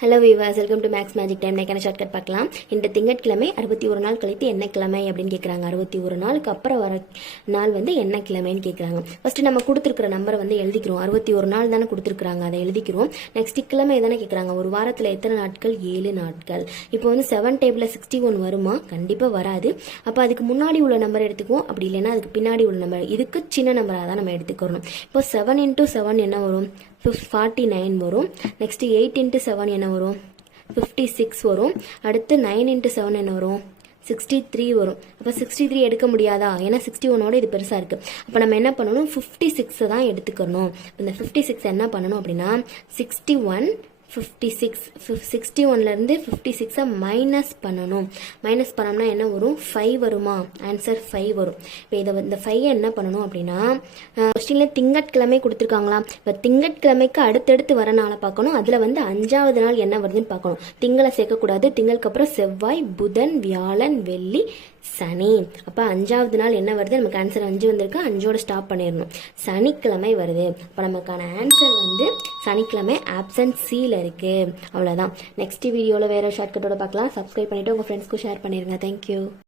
Hello viewers, welcome to maths magic time. நான் shortcut பார்க்கலாம். இந்த திங்கட்கிழமை 61 நாள் கழித்து என்ன கிழமை அப்படின்னு கேட்குறாங்க. 61 நாளுக்கு அப்புறம் வர நாள் வந்து என்ன கிழமைன்னு கேட்குறாங்க. ஃபர்ஸ்ட் நம்ம கொடுத்துருக்குற நம்பரை வந்து எழுதிக்கிறோம். 61 நாள் தானே கொடுத்துருக்குறாங்க, அதை எழுதிக்கிறோம். நெக்ஸ்ட் கிழமை தானே கேட்குறாங்க. ஒரு வாரத்தில் எத்தனை நாட்கள்? 7 நாட்கள். இப்போ வந்து 7 டேபிளில் 61 வருமா? கண்டிப்பாக வராது. அப்போ அதுக்கு முன்னாடி உள்ள நம்பர் எடுத்துக்குவோம். அப்படி இல்லைன்னா அதுக்கு பின்னாடி உள்ள நம்பர், இதுக்கு சின்ன நம்பராக தான் நம்ம எடுத்துக்கிறோம். இப்போ 7 × 7 என்ன வரும்? 49 வரும். நெக்ஸ்ட் 8 × 7 என்ன வரும்? 56 வரும். அடுத்து 9 × 7 என்ன வரும்? 63 வரும். அப்போ 63 எடுக்க முடியாதா? ஏன்னா 61ஓட இது பெருசாக இருக்குது. அப்போ நம்ம என்ன பண்ணணும்? 56 தான் எடுத்துக்கணும். இந்த 56 என்ன பண்ணணும் அப்படின்னா 61 56 61லேருந்து 56 மைனஸ் பண்ணணும். மைனஸ் பண்ணோம்னா என்ன வரும்? 5 வருமா? ஆன்சர் 5 வரும். இப்போ இந்த 5 என்ன பண்ணணும் அப்படின்னா, கொஸ்டினில் திங்கட்கிழமை கொடுத்துருக்காங்களா? இப்போ திங்கட்கிழமைக்கு அடுத்தடுத்து வர நாளை பார்க்கணும். அதில் வந்து 5வது நாள் என்ன வருதுன்னு பார்க்கணும். திங்களை சேர்க்கக்கூடாது. திங்களுக்கு அப்புறம் செவ்வாய், புதன், வியாழன், வெள்ளி, சனி. அப்போ 5வது நாள் என்ன வருது? நமக்கு ஆன்சர் 5 வந்திருக்கு. 5ஓட ஸ்டாப் பண்ணிடணும். சனிக்கிழமை வருது. அப்போ நமக்கான ஆன்சர் வந்து சனிக்கிழமை ஆப்ஷன் சியில் இருக்கு. அவ்வளோதான். நெக்ஸ்ட் வீடியோவில் வேறு ஷார்ட்கட்டோட பார்க்கலாம். சப்ஸ்கிரைப் பண்ணிவிட்டு உங்கள் ஃப்ரெண்ட்ஸ்க்கும் ஷேர் பண்ணிடுங்க. தேங்க்யூ.